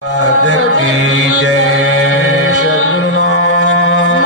की जय सद्गुरुनाथ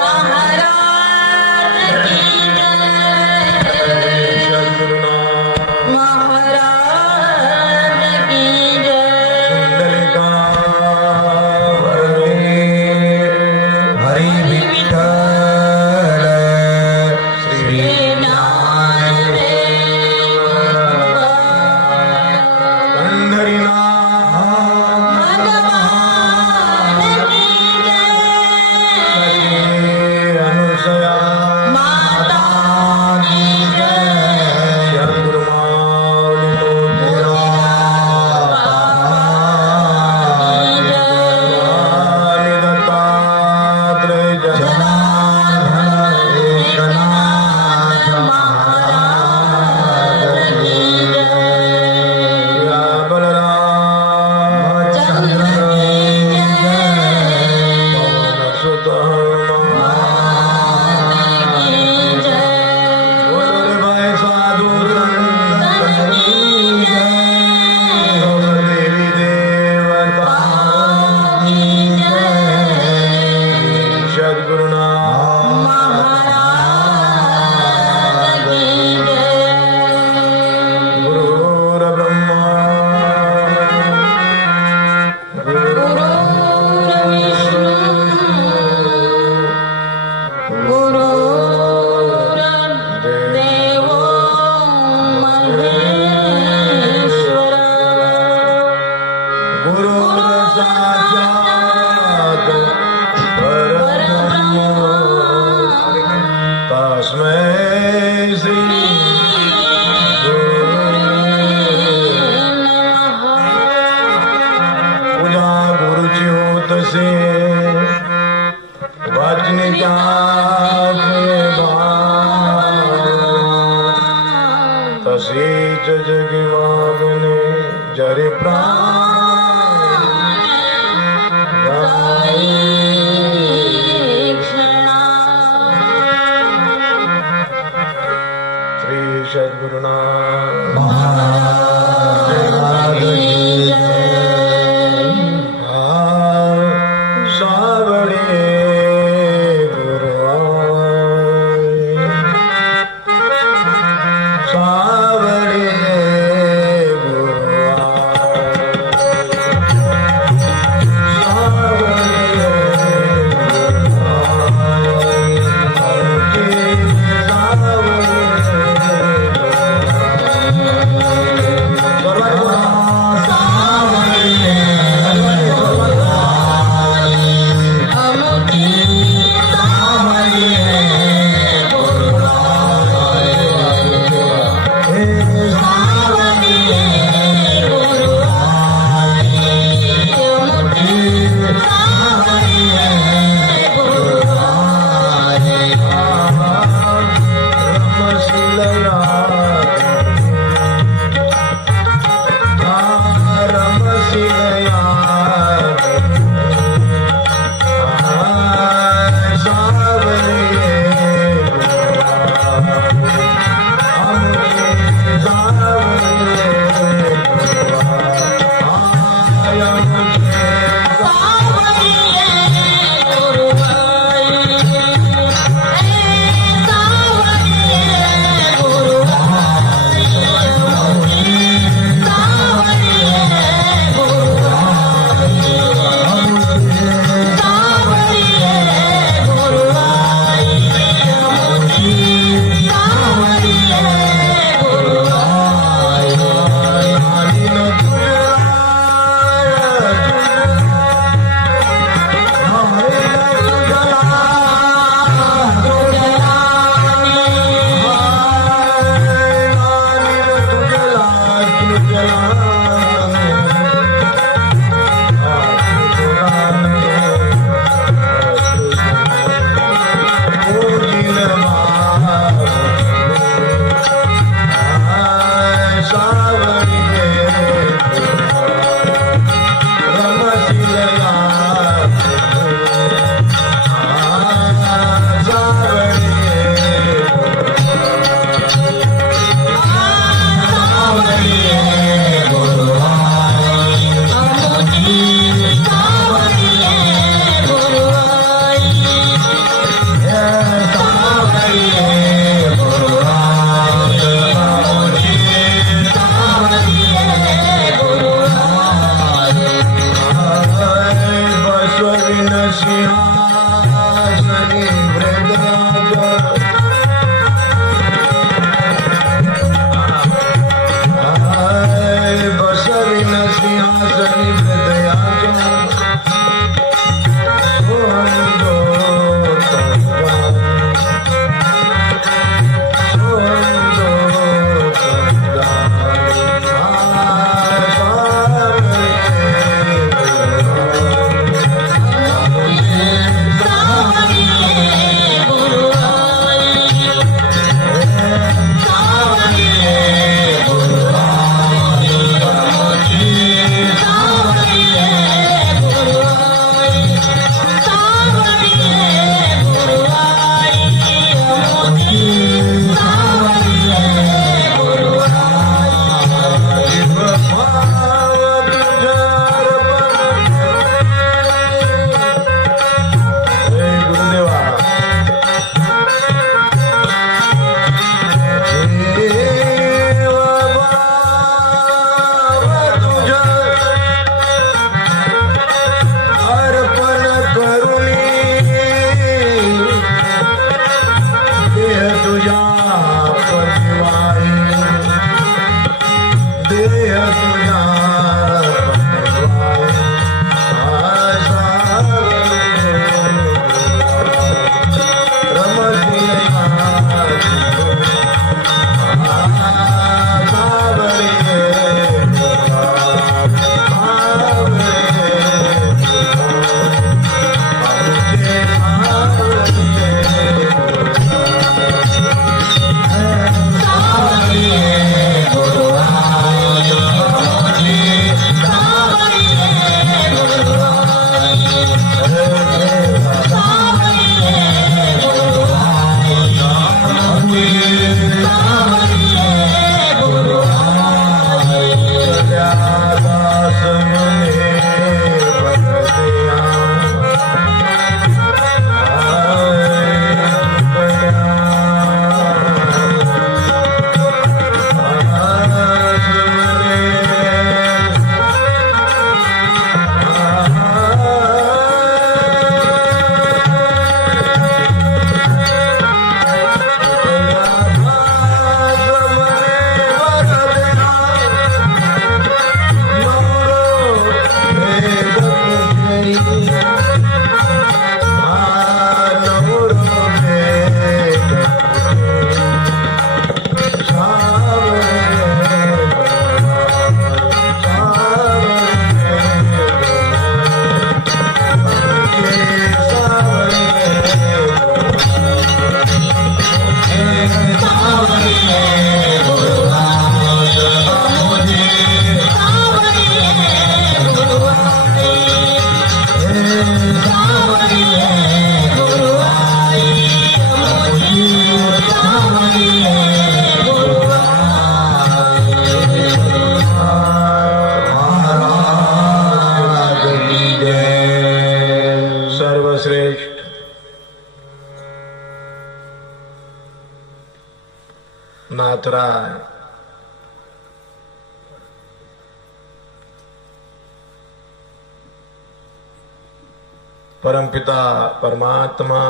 परमपिता परमात्मा,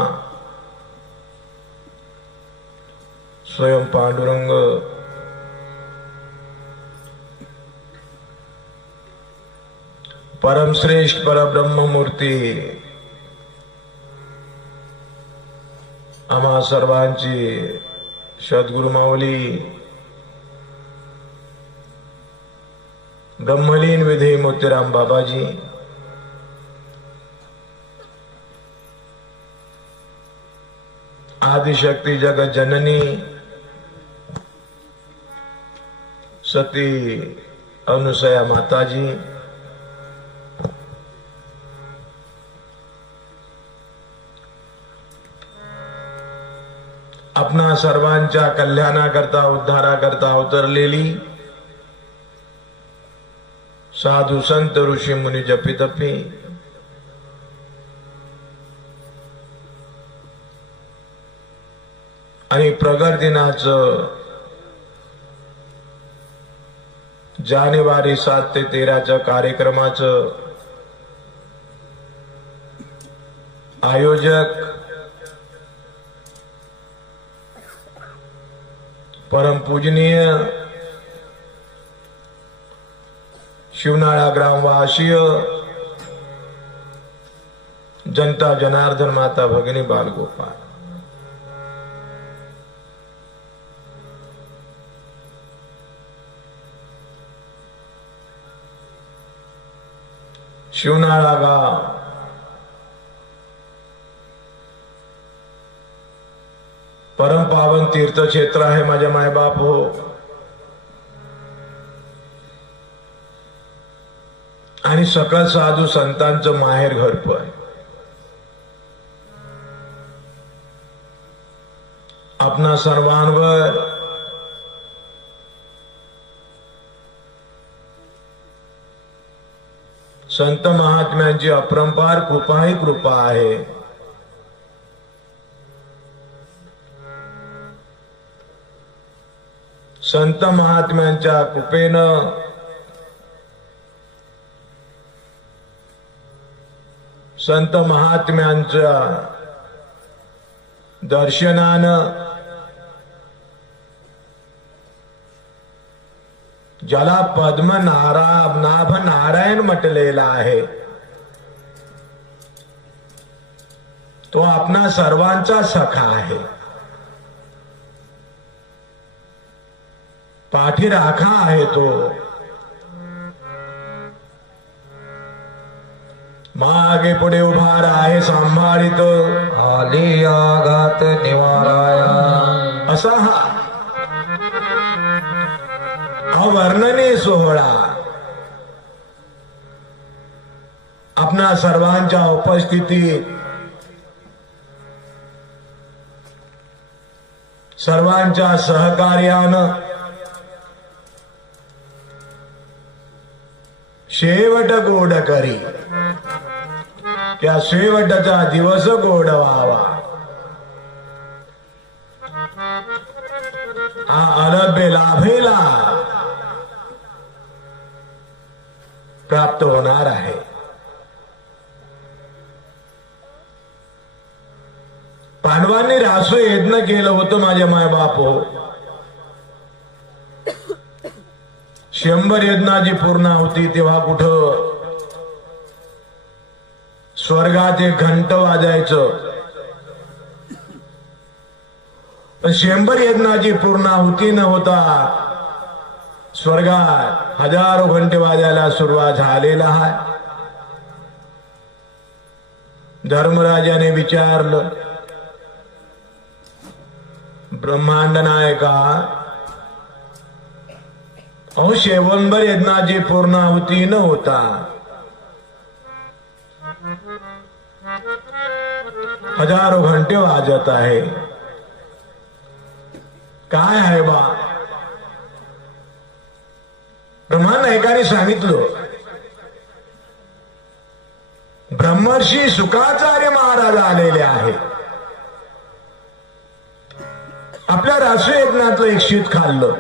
स्वयं पांडुरंग। परमश्रेष्ठ परब्रह्म मूर्ती आम्हा सर्वांची सद्गुरु माऊली ब्रह्मलीन विधी मोतीराम बाबाजी। आदिशक्ती जगत जननी, सती अनुसया माताजी आपणा सर्वांच्या कल्याणाकरता, उद्धाराकरता अवतरलेली साधू संत ऋषी मुनी जपी तपी आणि प्रगर दिनाचं जानेवारी सात ते तेराच्या कार्यक्रमाचं आयोजक परम पूजनीय शिवनाळा ग्रामवासीय जनता जनार्दन माता भगिनी बालगोपाल। शिवनाळा गाव परम पावन तीर्थक्षेत्र आहे माझ्या मायबाप हो. आणि सकळ साधू संतांचं माहेर घर पण. आपणा सर्वांवर संत महात्म्यांची अपरंपार कृपा ही कृपा आहे. संत महात्म्यांच्या कृपेनं संत महात्म्यांच्या दर्शनानं ज्याला पद्म नारा नाभ नारायण म्हटलेला आहे. तो आपणा सर्वांचा सखा आहे. पाठीराखा आहे तो. मागे पुढे उभा आहे सांभाळित. आली आघात निवाराया. असा हा अवर्णने सोहळा. आपणा सर्वांच्या उपस्थितीत सर्वांच्या सहकार्यानं शेवट गोड करी. त्या शेवटचा दिवस गोड व्हावा. हा अरब्य लाभेला प्राप्त होणार आहे. पांडवांनी रासू यज्ञ केलं होतं माझ्या मायबाप. हो शंभर यज्ञाची पूर्ण होती तेव्हा कुठं? स्वर्गात एक घंट वाजायचं. पण शंभर यज्ञाची पूर्ण होती न होता स्वर्गात हजारो घंटे वाजायला सुरुवात झालेला आहे. धर्मराजाने विचारलं ब्रह्मांड नायका अहो शेवंबर यज्ञाची पूर्णाहुती न होता. हजारो घंटे वाजत आहे. काय आहे बा? ब्रह्मानायकाने सांगितलं ब्रह्मर्षी सुखाचार्य महाराज आलेले आहे. आपल्या राष्ट्रीय यज्ञातलं एक शीत खाल्लं.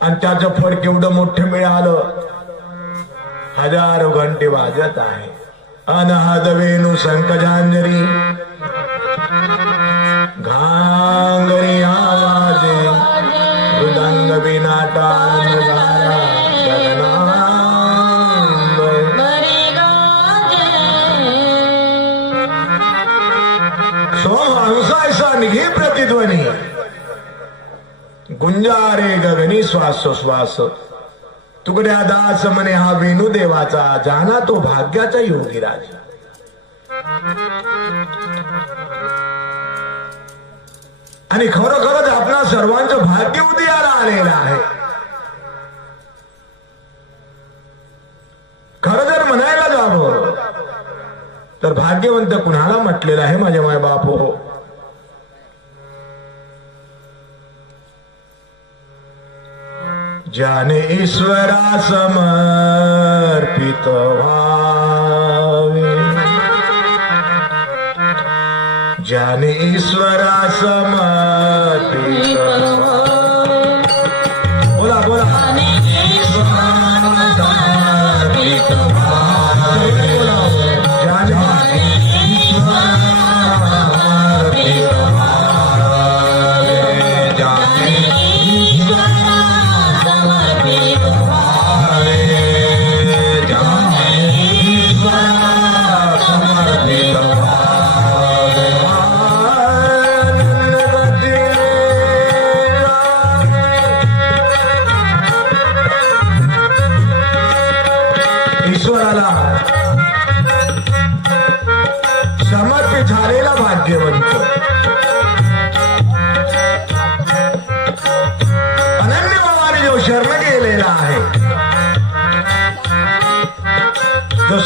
आणि त्याचं फळ केवढं मोठं मिळालं. हजारो घंटे वाजत आहे. अनहद वेणू संकजांजरी श्वास तुकड्या दास म्हणे हा वेणू देवाचा जाना तो भाग्याचा योगीराज. आणि खरोखरच आपला सर्वांचं भाग्य उदयाला आलेलं आहे. खर जर म्हणायला जावं तर भाग्यवंत कुणाला म्हटलेलं आहे माझ्या माय बाप हो ज्याने ईश्वरा समर्पित व्हावे. ज्याने ईश्वरा समर्पित बोला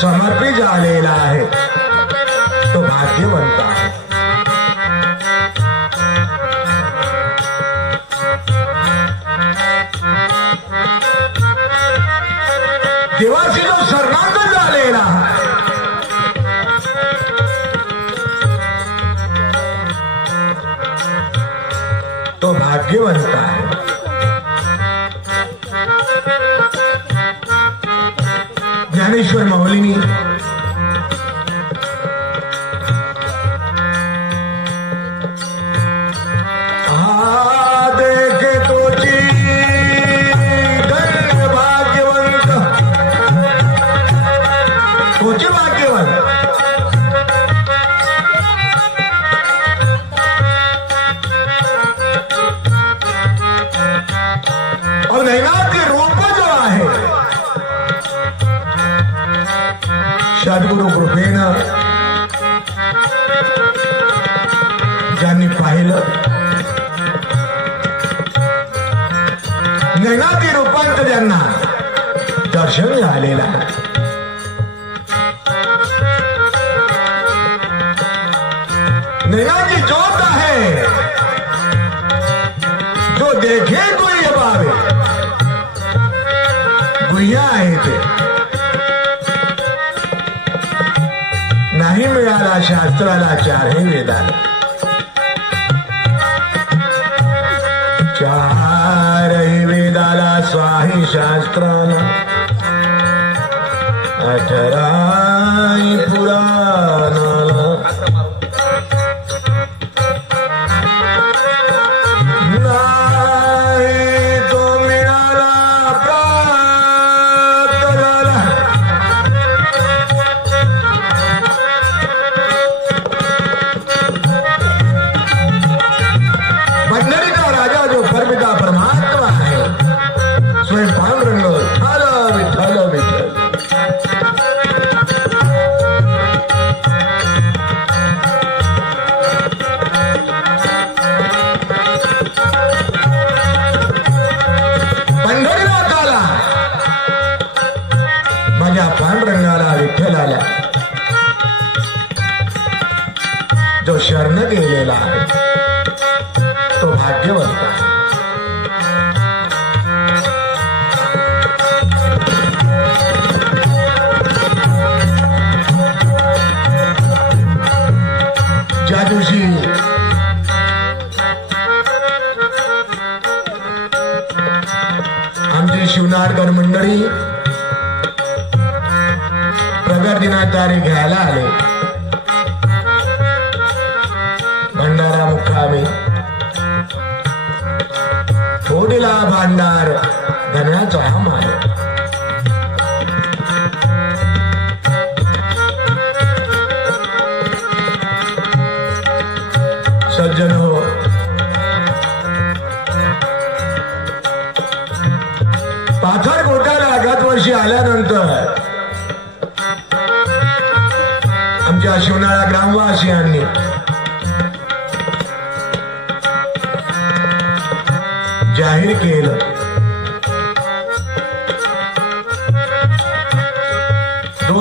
समर्पित झालेला आहे तो भाग्यवंत आहे देवाशी जो शरणागत झालेला आहे तो भाग्यवंत आहे ज्ञानेश्वर माऊलीनी सद्गुरु कृपेनं ज्यांनी शास्त्राला चार हे वेदाला चारही वेदाला स्वाही शास्त्राला अठरा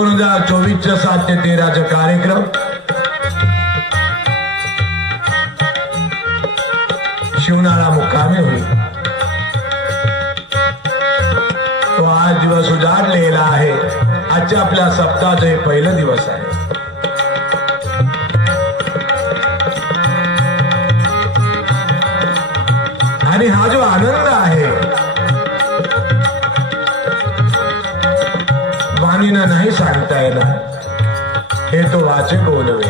दोन हजार चोवीसचा सात ते तेराचा कार्यक्रम. शिवनाळा मुक्कामी होईल. तो आज दिवस उजाडलेला आहे. आजच्या आपल्या सप्ताहाचं हे पहिलं दिवस आहे. आणि हा जो आनंद आहे वाणीनं नाही सांगता येणार. हे तो वाचे बोलवे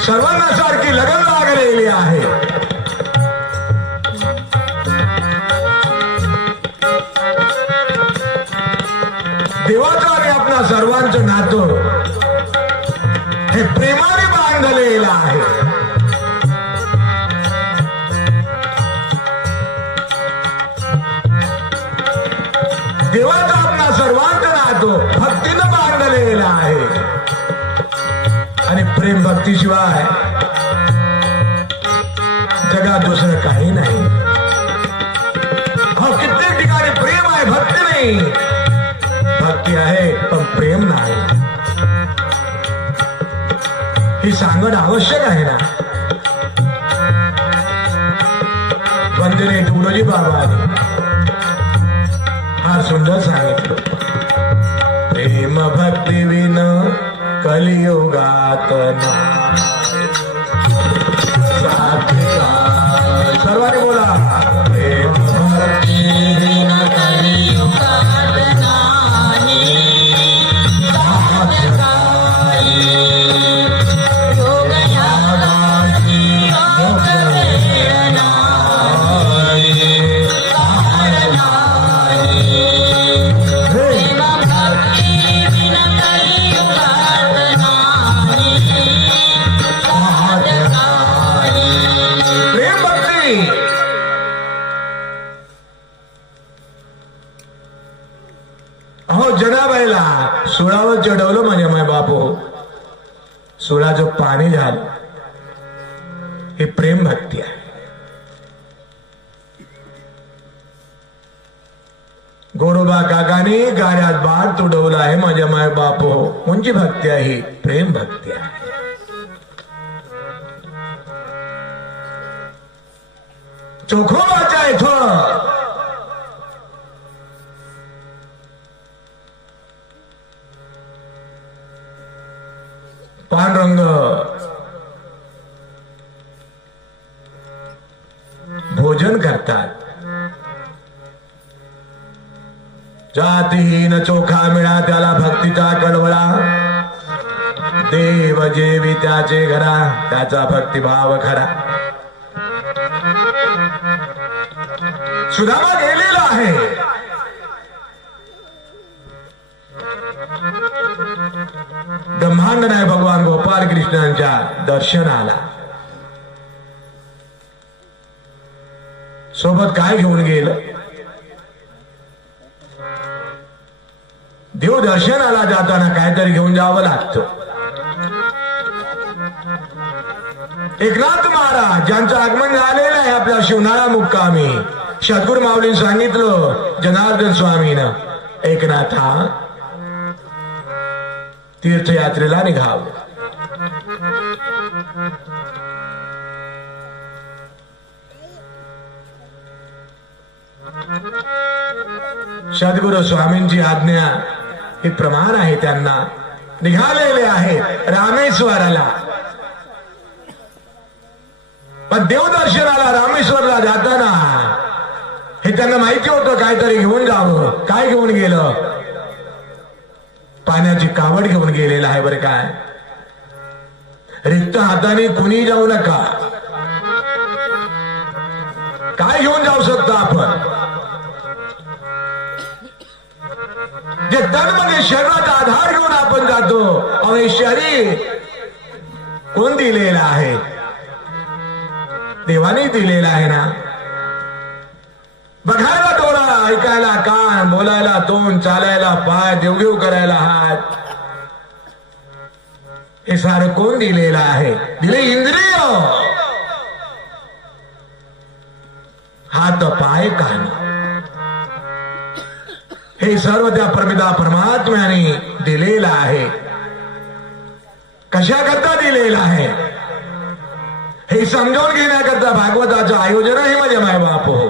सर्वांना सारखी लगन लागलेली आहे. देवाचं आणि आपणा सर्वांचं नातं हे प्रेमाने बांधलेलं आहे. देवाचा आपला सर्वांत राहतो भक्तीनं बांधलेला आहे. आणि प्रेम भक्तीशिवाय जगात दुसरं काही नाही. हा कित्येक ठिकाणी प्रेम आहे भक्ती नाही. भक्ती आहे पण प्रेम नाही. ही सांगणं आवश्यक आहे ना? वंदने बाबा आहे फार सुंदर सांगितलं. प्रेम भक्ती विन कलियुगात ना पांडुरंग। भोजन करतात। जातीहीन चोखा मिळा त्याला भक्तीचा कळवळा। देव जेवी त्याचे घरा त्याचा भक्तिभाव खरा। सुदामा गेलेला आहे। एकनाथ महाराज ज्यांचं आगमन झालेलं आहे आपल्या शिवनाळा मुक्कामी. सद्गुरु माऊली सांगितलं जनार्दन स्वामीनं एकनाथा तीर्थयात्रेला निघाव. सद्गुरु स्वामींची आज्ञा हे प्रमाण आहे त्यांना. निघालेले आहेत रामेश्वराला. पण देवदर्शनाला रामेश्वरला जाताना हे त्यांना माहिती होतं काहीतरी घेऊन जावं. काय घेऊन गेलं? पाण्याची कावड घेऊन गेलेलं आहे बरं काय. रिक्त हाताने कुणी जाऊ नका. काय घेऊन जाऊ शकतो आपण? जे तन म्हणजे शरीराचा आधार घेऊन आपण जातो. अवे शरीर कोण दिलेलं आहे? देवाने दिलेला आहे ना? बघायला डोळा ऐकायला कान बोलायला तोंड चालायला पाय देवघेव करायला हात. हे सारं कोण दिलेलं आहे? दिले इंद्रिय. हात पाय कान. हे सर्व त्या परमिता परमात्म्याने दिलेलं आहे. कशाकरता दिलेलं आहे? हे समजावून घेण्याकरता भागवताचं आयोजन आहे माझ्या मायबाप हो.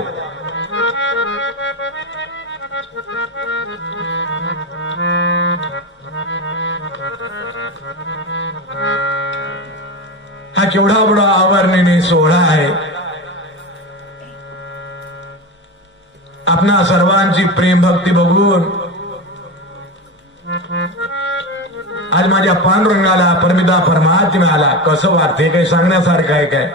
हा केवढा बडा आवर्णीने सोहळा आहे. आपणा सर्वांची प्रेम भक्ती बघून आज माझ्या पांडुरंगाला परमिता परमात्म्याला कसं वाटते काही सांगण्यासारखं आहे काय?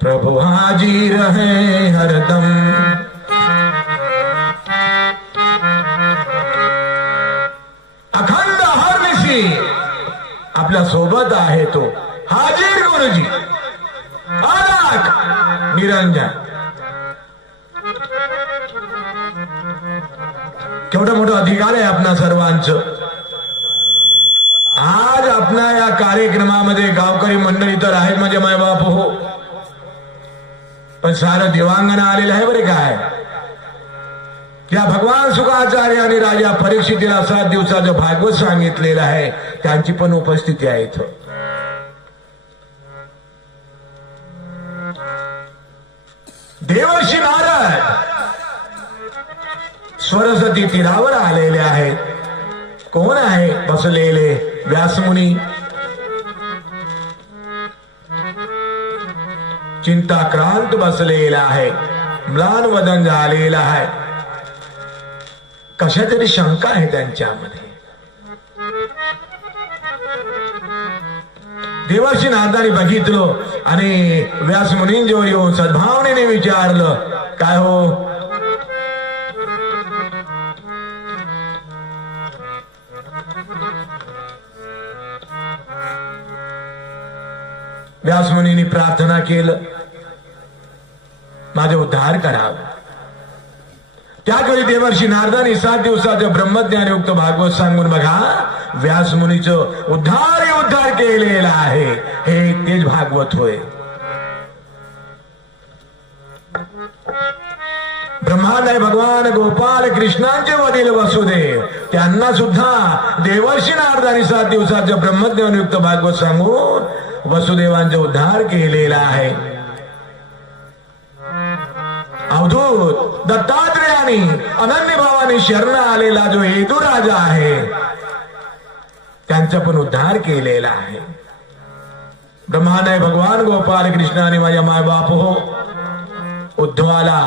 प्रभु हाजीर है देवांगण आलेलं आहे बरे काय? या भगवान सुखाचार्य आणि राजा परीक्षितीला सात दिवसाचं भागवत सांगितलेलं आहे. त्यांची पण उपस्थिती आहे इथं. देवशी नारद स्वरसती तीरावर आलेले आहेत. कोण आहे बसलेले? व्यासमुनी चिंताक्रांत बसलेला आहे. म्लान वदन झालेला आहे. कशा तरी शंका आहे त्यांच्यामध्ये. देवाशी नाथाने बघितलं आणि व्यास मुनींजवळ येऊन सद्भावनेने विचारलं काय हो? व्यासमुनींनी प्रार्थना केलं. माझे उद्धार करावं. त्यावेळी देवर्षी नारदाने सात दिवसाचं ब्रह्मज्ञानयुक्त भागवत सांगून बघा व्यास मुनीच उद्धार उद्धार केलेला आहे. हे तेच भागवत होय. ब्रह्मांड आहे भगवान गोपाल कृष्णांचे वडील वसुदेव. त्यांना सुद्धा देवर्षी नारदाने सात दिवसाचं ब्रह्मज्ञानयुक्त भागवत सांगून वसुदेवांचा उद्धार केलेला आहे. अवधूत दत्तात्रेयाने अनन्य भावाने शरण आलेला जो हेतू राजा आहे त्यांचा पण उद्धार केलेला आहे. ब्रह्मांड भगवान गोपाल कृष्णाने माझ्या मायबाप हो. उद्धवाला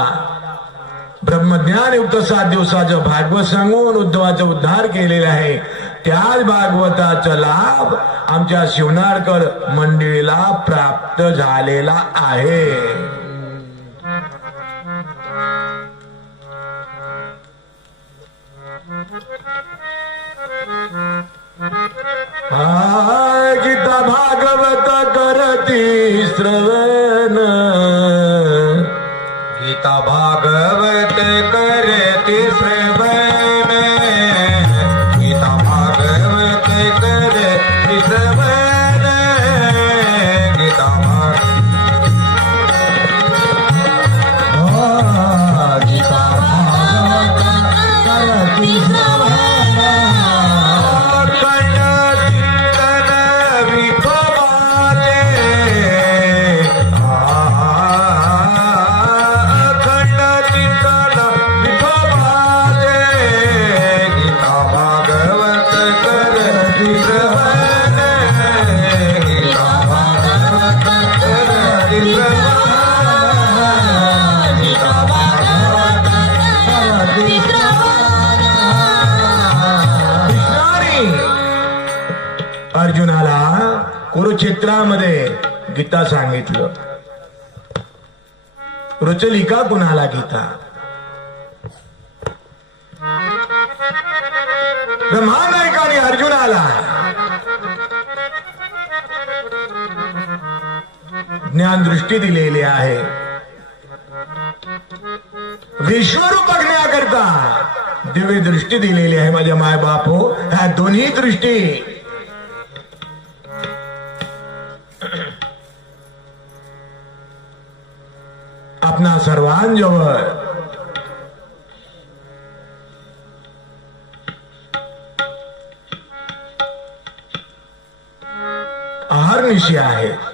ब्रह्मज्ञान युक्त सात दिवसाचं भागवत सांगून उद्धवाचा उद्धार केलेला आहे. त्याच भागवताचा लाभ आमच्या शिवनारकर मंडळीला प्राप्त झालेला आहे. de. चित्रामध्ये गीता सांगितलं. रुचली का कुणाला गीता? ब्रह्मानायकाने अर्जुनाला. ज्ञान दृष्टी दिलेली आहे. विश्वरूप बघण्याकरता दिव्य दृष्टी दिलेली आहे. माझ्या माय बाप हो ह्या दोन्ही दृष्टी आपणा सर्वांजवळ. आहार निशी आहे.